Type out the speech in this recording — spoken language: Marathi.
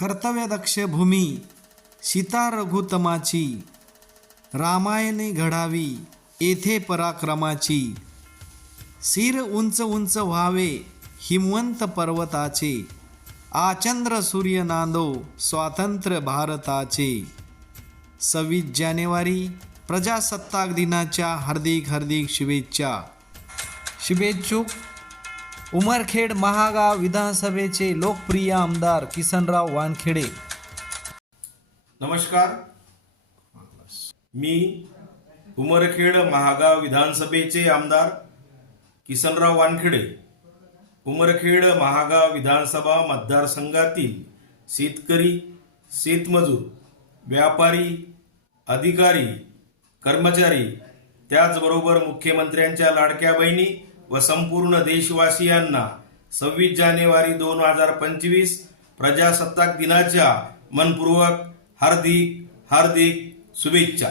कर्तव्यदक्ष भूमी सीता रघुतमाची, रामायणे घडावी येथे पराक्रमाची, शिर उंच उंच व्हावे हिमवंत पर्वताचे, आचंद्र सूर्य नांदो स्वातंत्र्य भारताचे। 26 जानेवारी प्रजासत्ताक दिनाच्या हार्दिक शुभेच्छा। शुभेच्छुक उमरखेड महागाव विधानसभेचे लोकप्रिय आमदार किसनराव वानखेडे। नमस्कार, मी उमरखेड महागाव विधानसभेचे आमदार किसनराव वानखेडे उमरखेड महागाव विधानसभा मतदारसंघातील शेतकरी, शेतमजूर, व्यापारी, अधिकारी, कर्मचारी, त्याचबरोबर मुख्यमंत्र्यांच्या लाडक्या बहिणी व संपूर्ण देशवासियांना 26 जानेवारी 2025 प्रजासत्ताक दिनाच्या मनपूर्वक हार्दिक शुभेच्छा।